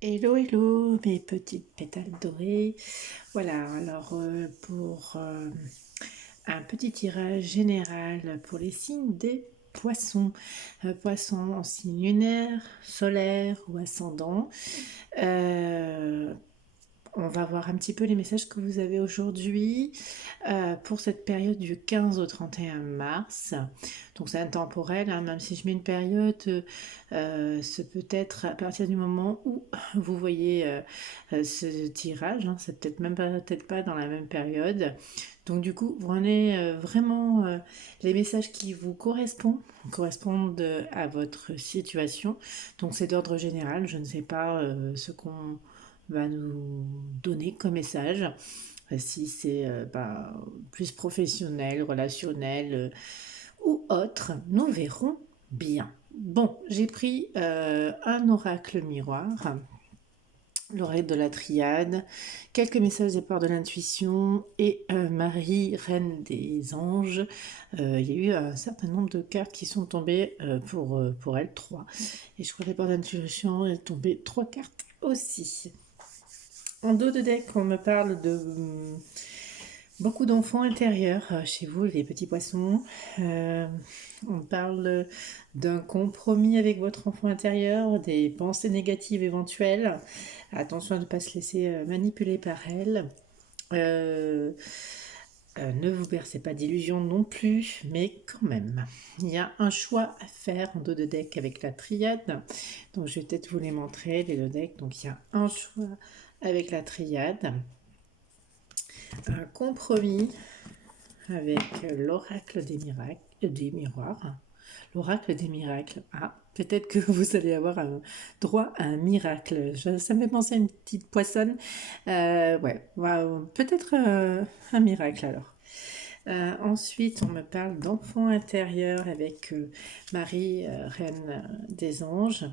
Hello, hello, mes petites pétales dorées. Voilà, alors pour un petit tirage général pour les signes des poissons. Poissons en signe lunaire, solaire ou ascendant. Euh, on va voir un petit peu les messages que vous avez aujourd'hui pour cette période du 15 au 31 mars. Donc c'est intemporel, hein, même si je mets une période, c'est peut-être à partir du moment où vous voyez ce tirage, hein, c'est peut-être même pas, peut-être pas dans la même période. Donc du coup, vous prenez vraiment les messages qui vous correspondent à votre situation. Donc c'est d'ordre général, je ne sais pas ce qu'on va nous donner comme message. Si c'est plus professionnel, relationnel ou autre, nous verrons bien. Bon, j'ai pris un oracle miroir, l'oreille de la triade, quelques messages des ports de l'intuition et Marie, reine des anges. Il y a eu un certain nombre de cartes qui sont tombées pour elle, 3. Et je crois que les ports d'intuition, elle est tombée 3 cartes aussi. En dos de deck, on me parle de beaucoup d'enfants intérieurs chez vous, les petits poissons. Euh, on parle d'un compromis avec votre enfant intérieur, des pensées négatives éventuelles. Attention à ne pas se laisser manipuler par elles. Euh, ne vous bercez pas d'illusions non plus, mais quand même, il y a un choix à faire en dos de deck avec la triade. Donc je vais peut-être vous les montrer, les deux decks. Donc il y a un choix avec la triade, un compromis avec l'oracle des miracles, des miroirs. L'oracle des miracles. Ah, peut-être que vous allez avoir droit à un miracle. Ça me fait penser à une petite poissonne. Ouais, peut-être un miracle alors. Ensuite, on me parle d'enfant intérieur avec Marie, reine des anges.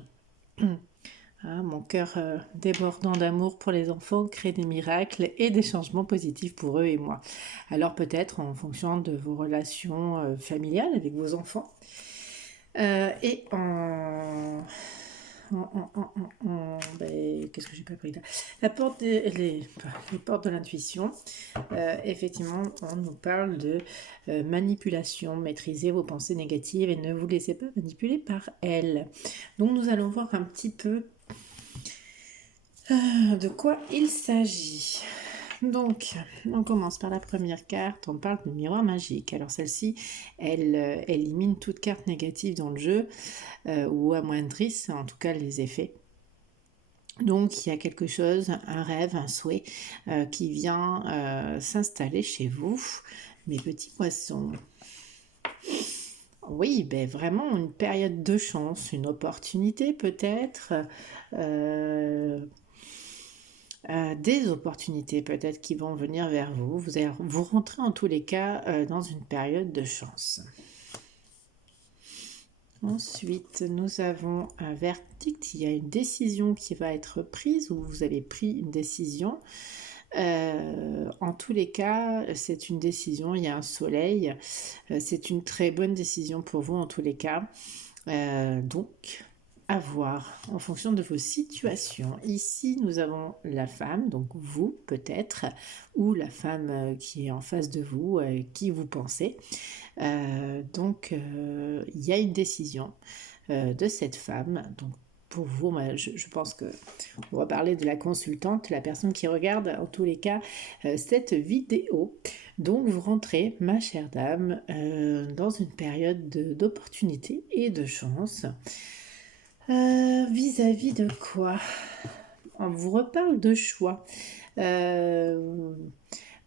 Ah, mon cœur débordant d'amour pour les enfants crée des miracles et des changements positifs pour eux et moi. Alors peut-être en fonction de vos relations familiales avec vos enfants. Et qu'est-ce que j'ai pas pris là. La porte les portes de l'intuition. Effectivement, on nous parle de manipulation. Maîtrisez vos pensées négatives et ne vous laissez pas manipuler par elles. Donc nous allons voir un petit peu de quoi il s'agit. Donc, on commence par la première carte, on parle de miroir magique. Alors celle-ci, elle élimine toute carte négative dans le jeu, ou amoindrisse en tout cas les effets. Donc il y a quelque chose, un rêve, un souhait qui vient s'installer chez vous, mes petits poissons. Oui, ben vraiment une période de chance, une opportunité peut-être. Euh, des opportunités peut-être qui vont venir vers vous. Vous rentrez en tous les cas dans une période de chance. Ensuite, nous avons un verdict. Il y a une décision qui va être prise ou vous avez pris une décision. En tous les cas, c'est une décision. Il y a un soleil. C'est une très bonne décision pour vous en tous les cas. Donc, à voir en fonction de vos situations. Ici, nous avons la femme, donc vous peut-être, ou la femme qui est en face de vous, qui vous pensez. Donc, il y a une décision de cette femme. Donc, pour vous, je pense que on va parler de la consultante, la personne qui regarde en tous les cas cette vidéo. Donc, vous rentrez, ma chère dame, dans une période d'opportunité et de chance. Vis-à-vis de quoi? On vous reparle de choix. Euh,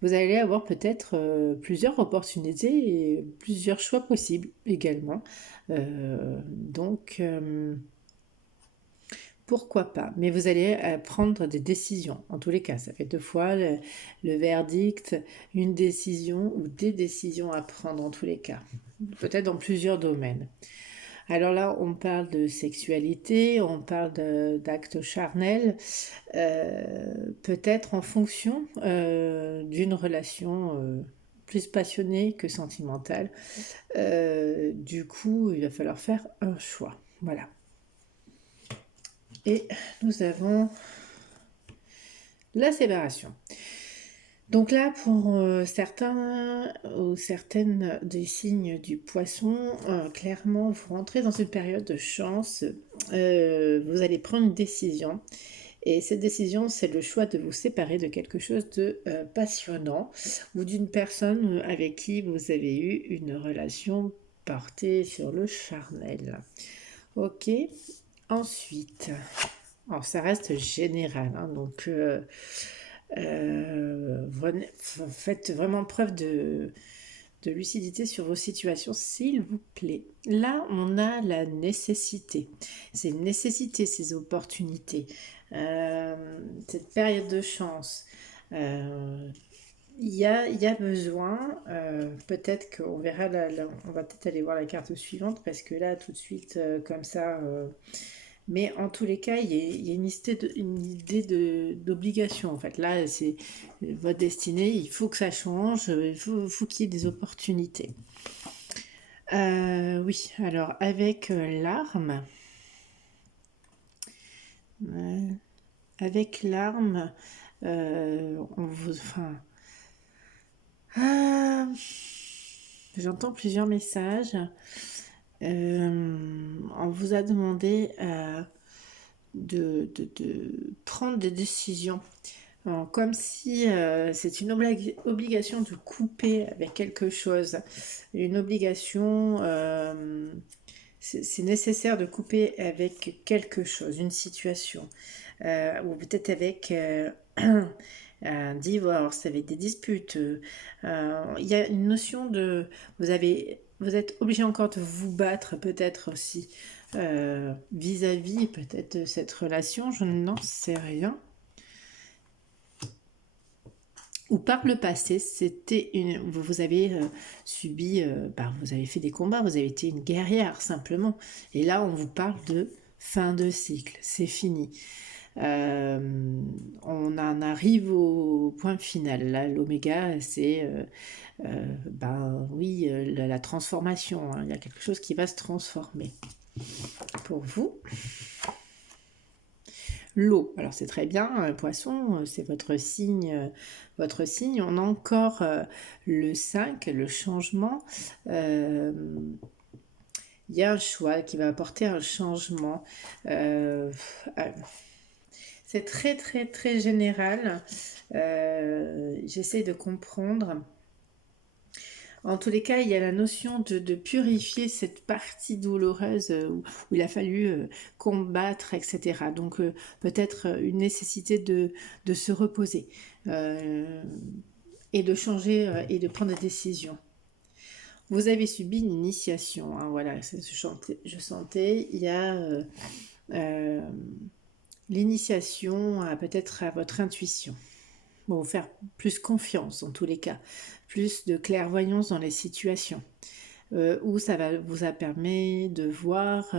vous allez avoir peut-être plusieurs opportunités et plusieurs choix possibles également. Donc, pourquoi pas? Mais vous allez prendre des décisions. En tous les cas, ça fait 2 fois le verdict, une décision ou des décisions à prendre en tous les cas. Peut-être dans plusieurs domaines. Alors là, on parle de sexualité, on parle d'actes charnels, peut-être en fonction d'une relation plus passionnée que sentimentale. Du coup, il va falloir faire un choix. Voilà. Et nous avons la séparation. Donc là, pour certains ou certaines des signes du poisson, clairement, vous rentrez dans une période de chance. Vous allez prendre une décision. Et cette décision, c'est le choix de vous séparer de quelque chose de passionnant ou d'une personne avec qui vous avez eu une relation portée sur le charnel. Ok. Ensuite, alors ça reste général, hein, donc faites vraiment preuve de lucidité sur vos situations, s'il vous plaît. Là, on a la nécessité. C'est une nécessité, ces opportunités. Cette période de chance. Il y a besoin, peut-être qu'on verra, on va peut-être aller voir la carte suivante, parce que là, tout de suite, comme ça... mais en tous les cas, il y a une idée d'obligation. En fait, là, c'est votre destinée. Il faut que ça change. Il faut qu'il y ait des opportunités. Oui, alors avec l'arme, on vous, enfin, ah, j'entends plusieurs messages. On vous a demandé de prendre des décisions. Alors, comme si c'est une obligation de couper avec quelque chose. Une obligation, c'est nécessaire de couper avec quelque chose, une situation. Ou peut-être avec un divorce, avec des disputes. Il y a une notion de... Vous êtes obligé encore de vous battre peut-être aussi vis-à-vis peut-être de cette relation, je n'en sais rien. Ou par le passé, vous avez subi, vous avez fait des combats, vous avez été une guerrière simplement. Et là, on vous parle de fin de cycle, c'est fini. On en arrive au point final. Là, l'oméga, c'est oui, la transformation. Hein. Il y a quelque chose qui va se transformer. Pour vous, l'eau, alors c'est très bien, poisson, c'est votre signe. On a encore le 5, le changement. Il y a un choix qui va apporter un changement. C'est très très très général. J'essaie de comprendre. En tous les cas, il y a la notion de purifier cette partie douloureuse où il a fallu combattre, etc. Donc peut-être une nécessité de se reposer et de changer et de prendre des décisions. Vous avez subi une initiation, hein, voilà, je sentais, il y a l'initiation peut-être à votre intuition. Bon, faire plus confiance en tous les cas, plus de clairvoyance dans les situations, où ça vous a permis de voir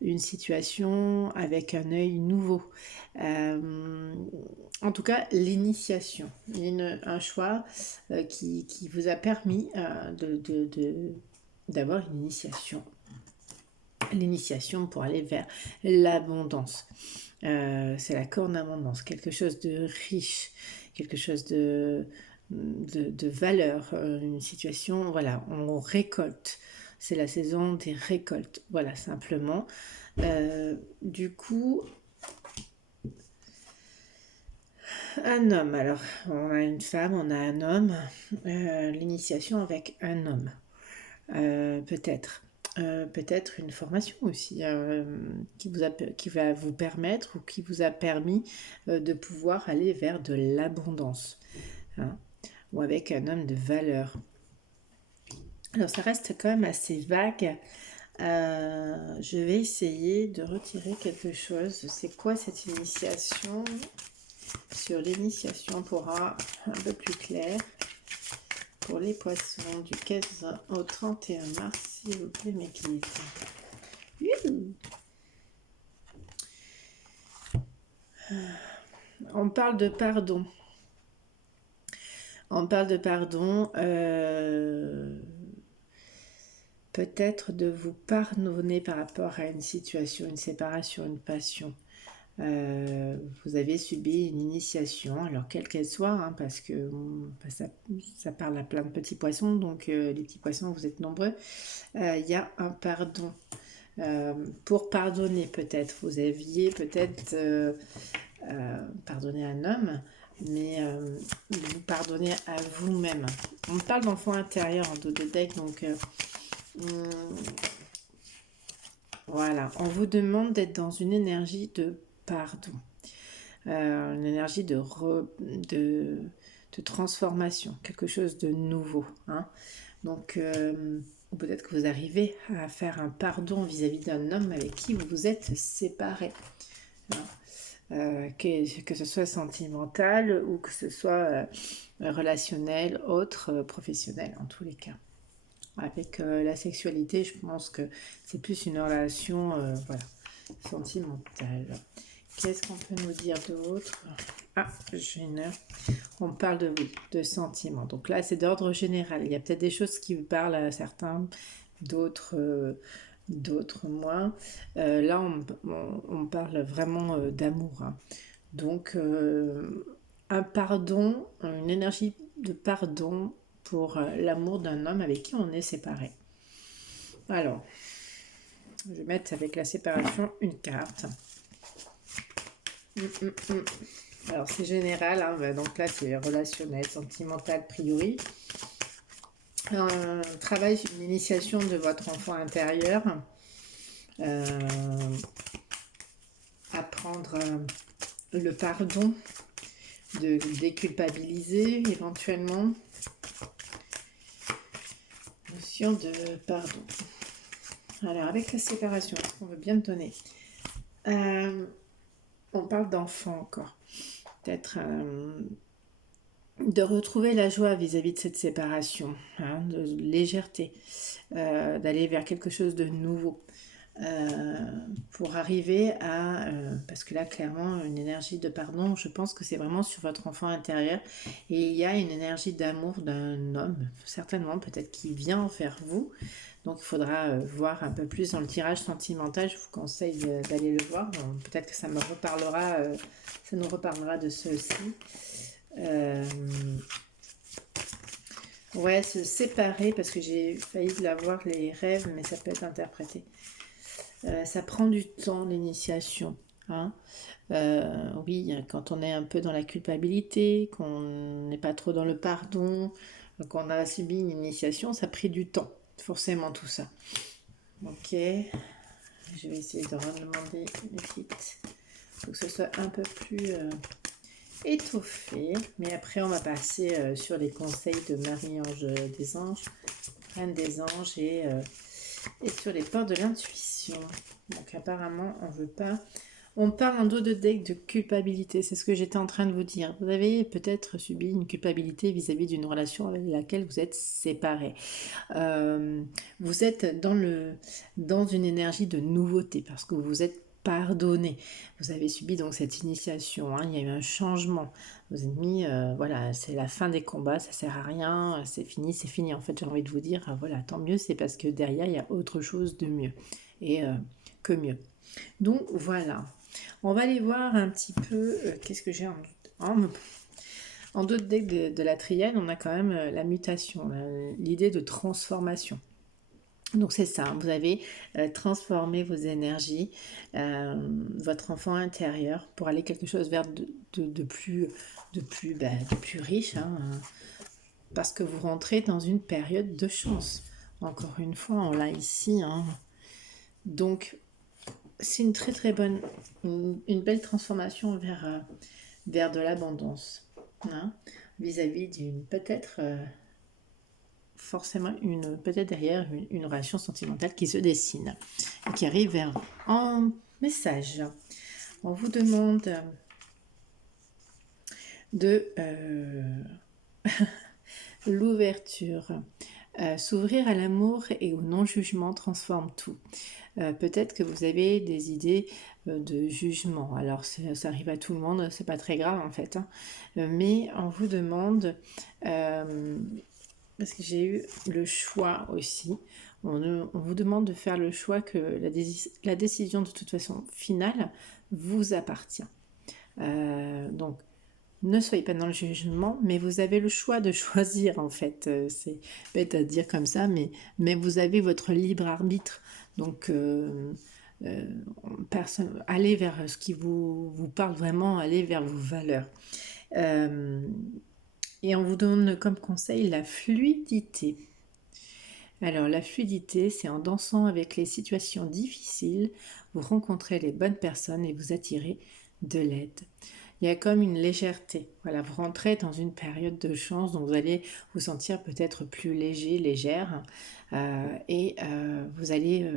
une situation avec un œil nouveau. En tout cas, l'initiation, un choix qui vous a permis d'avoir une initiation. L'initiation pour aller vers l'abondance. C'est la corne d'abondance, quelque chose de riche, quelque chose de valeur, une situation, voilà, on récolte. C'est la saison des récoltes, voilà, simplement. Du coup, un homme, alors, on a une femme, on a un homme, l'initiation avec un homme, peut-être. Peut-être une formation aussi qui va vous permettre ou qui vous a permis de pouvoir aller vers de l'abondance, hein, ou avec un homme de valeur. Alors ça reste quand même assez vague. Je vais essayer de retirer quelque chose. C'est quoi cette initiation? Sur l'initiation pour un peu plus clair. Pour les poissons, du 15 au 31 mars, s'il vous plaît, mes guides. On parle de pardon. On parle de pardon. Peut-être de vous pardonner par rapport à une situation, une séparation, une passion. Vous avez subi une initiation, alors quelle qu'elle soit, hein, parce que ça parle à plein de petits poissons, donc les petits poissons, vous êtes nombreux. Il y a un pardon. Pour pardonner peut-être, vous aviez peut-être pardonné un homme, mais vous pardonnez à vous-même. On parle d'enfant intérieur en dos de deck, donc voilà, on vous demande d'être dans une énergie de pardon, une énergie de transformation, quelque chose de nouveau, hein. Donc, peut-être que vous arrivez à faire un pardon vis-à-vis d'un homme avec qui vous vous êtes séparés, hein. Que ce soit sentimental ou que ce soit relationnel, autre, professionnel, en tous les cas. Avec la sexualité, je pense que c'est plus une relation voilà, sentimentale. Qu'est-ce qu'on peut nous dire d'autre? Ah, on parle de sentiments. Donc là, c'est d'ordre général. Il y a peut-être des choses qui vous parlent à certains, d'autres moins. Là, on parle vraiment d'amour, hein. Donc, un pardon, une énergie de pardon pour l'amour d'un homme avec qui on est séparé. Alors, je vais mettre avec la séparation une carte. Alors, c'est général, hein, donc là, c'est relationnel, sentimental, a priori. Un travail sur une initiation de votre enfant intérieur. Apprendre le pardon, de déculpabiliser éventuellement. Notion de pardon. Alors, avec la séparation, est-ce qu'on veut bien me donner on parle d'enfant encore. Peut-être de retrouver la joie vis-à-vis de cette séparation, hein, de légèreté, d'aller vers quelque chose de nouveau. Pour arriver à, parce que là clairement une énergie de pardon, je pense que c'est vraiment sur votre enfant intérieur, et il y a une énergie d'amour d'un homme, certainement peut-être qui vient vers vous, donc il faudra voir un peu plus dans le tirage sentimental. Je vous conseille d'aller le voir, peut-être que ça nous reparlera de ceci. Ouais, se séparer, parce que j'ai failli l'avoir les rêves, mais ça peut être interprété. Ça prend du temps, l'initiation, hein. Oui, quand on est un peu dans la culpabilité, qu'on n'est pas trop dans le pardon, qu'on a subi une initiation, ça a pris du temps, forcément tout ça. Ok, je vais essayer de redemander vite, pour que ce soit un peu plus étoffé. Mais après, on va passer sur les conseils de Marie-Ange des Anges, Reine des Anges, et sur les portes de l'intuition. Donc apparemment, on veut pas. On parle en dos de deck de culpabilité, c'est ce que j'étais en train de vous dire. Vous avez peut-être subi une culpabilité vis-à-vis d'une relation avec laquelle vous êtes séparés. Vous êtes dans une énergie de nouveauté parce que vous êtes pardonné. Vous avez subi donc cette initiation, hein, il y a eu un changement. Vous êtes mis, voilà, c'est la fin des combats, ça sert à rien, c'est fini. En fait, j'ai envie de vous dire, voilà, tant mieux, c'est parce que derrière, il y a autre chose de mieux et que mieux. Donc voilà, on va aller voir un petit peu, qu'est-ce que j'ai en d'autres decks de la triade, on a quand même la mutation, l'idée de transformation. Donc c'est ça, vous avez transformé vos énergies, votre enfant intérieur, pour aller quelque chose vers de plus riche, hein, parce que vous rentrez dans une période de chance. Encore une fois, on l'a ici, hein. Donc c'est une très très bonne, une belle transformation vers de l'abondance, hein, vis-à-vis d'une peut-être forcément peut-être derrière une relation sentimentale qui se dessine et qui arrive vers en message. On vous demande de l'ouverture. S'ouvrir à l'amour et au non-jugement transforme tout. Peut-être que vous avez des idées de jugement. Alors ça arrive à tout le monde, c'est pas très grave en fait, hein. Mais on vous demande, parce que j'ai eu le choix aussi, on vous demande de faire le choix que la décision de toute façon finale vous appartient. Donc, ne soyez pas dans le jugement, mais vous avez le choix de choisir en fait. C'est bête à dire comme ça, mais vous avez votre libre arbitre. Donc, allez vers ce qui vous parle vraiment, allez vers vos valeurs. Et on vous donne comme conseil la fluidité. Alors la fluidité, c'est en dansant avec les situations difficiles, vous rencontrez les bonnes personnes et vous attirez de l'aide. Il y a comme une légèreté. Voilà, vous rentrez dans une période de chance, donc vous allez vous sentir peut-être plus léger, légère, et vous allez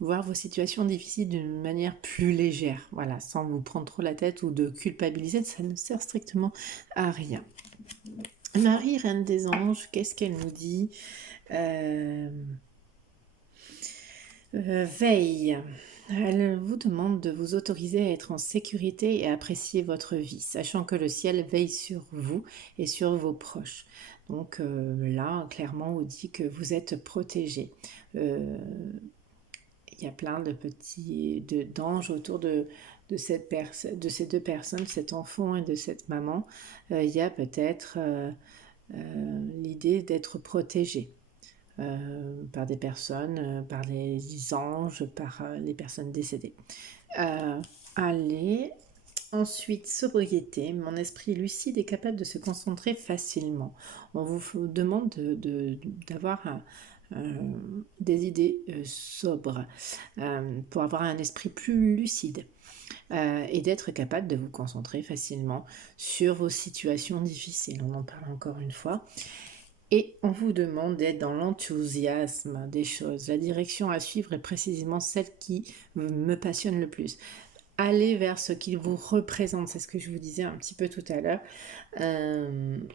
voir vos situations difficiles d'une manière plus légère. Voilà, sans vous prendre trop la tête ou de culpabiliser, ça ne sert strictement à rien. Marie, Reine des Anges, qu'est-ce qu'elle nous dit? Veille. Elle vous demande de vous autoriser à être en sécurité et à apprécier votre vie, sachant que le ciel veille sur vous et sur vos proches. Donc là, clairement, on vous dit que vous êtes protégé. Il y a plein de petits d'anges autour de ces deux personnes, cet enfant et de cette maman. Il y a peut-être l'idée d'être protégé. Par des personnes, par les anges, par les personnes décédées. Allez, ensuite, sobriété. Mon esprit lucide est capable de se concentrer facilement. On vous demande d'avoir des idées sobres pour avoir un esprit plus lucide. Et d'être capable de vous concentrer facilement sur vos situations difficiles. On en parle encore une fois. Et on vous demande d'être dans l'enthousiasme des choses. La direction à suivre est précisément celle qui me passionne le plus. Allez vers ce qui vous représente, c'est ce que je vous disais un petit peu tout à l'heure.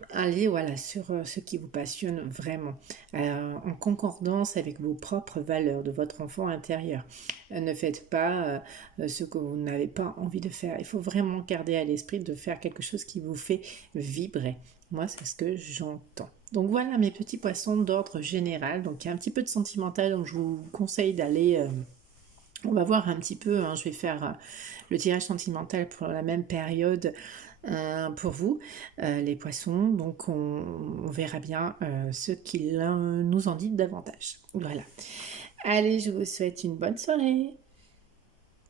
Allez sur ce qui vous passionne vraiment, en concordance avec vos propres valeurs de votre enfant intérieur. Ne faites pas ce que vous n'avez pas envie de faire. Il faut vraiment garder à l'esprit de faire quelque chose qui vous fait vibrer. Moi, c'est ce que j'entends. Donc voilà mes petits poissons d'ordre général. Donc il y a un petit peu de sentimental, donc je vous conseille d'aller... on va voir un petit peu, je vais faire le tirage sentimental pour la même période pour vous, les poissons. Donc on verra bien ce qu'il nous en dit davantage. Voilà. Allez, je vous souhaite une bonne soirée.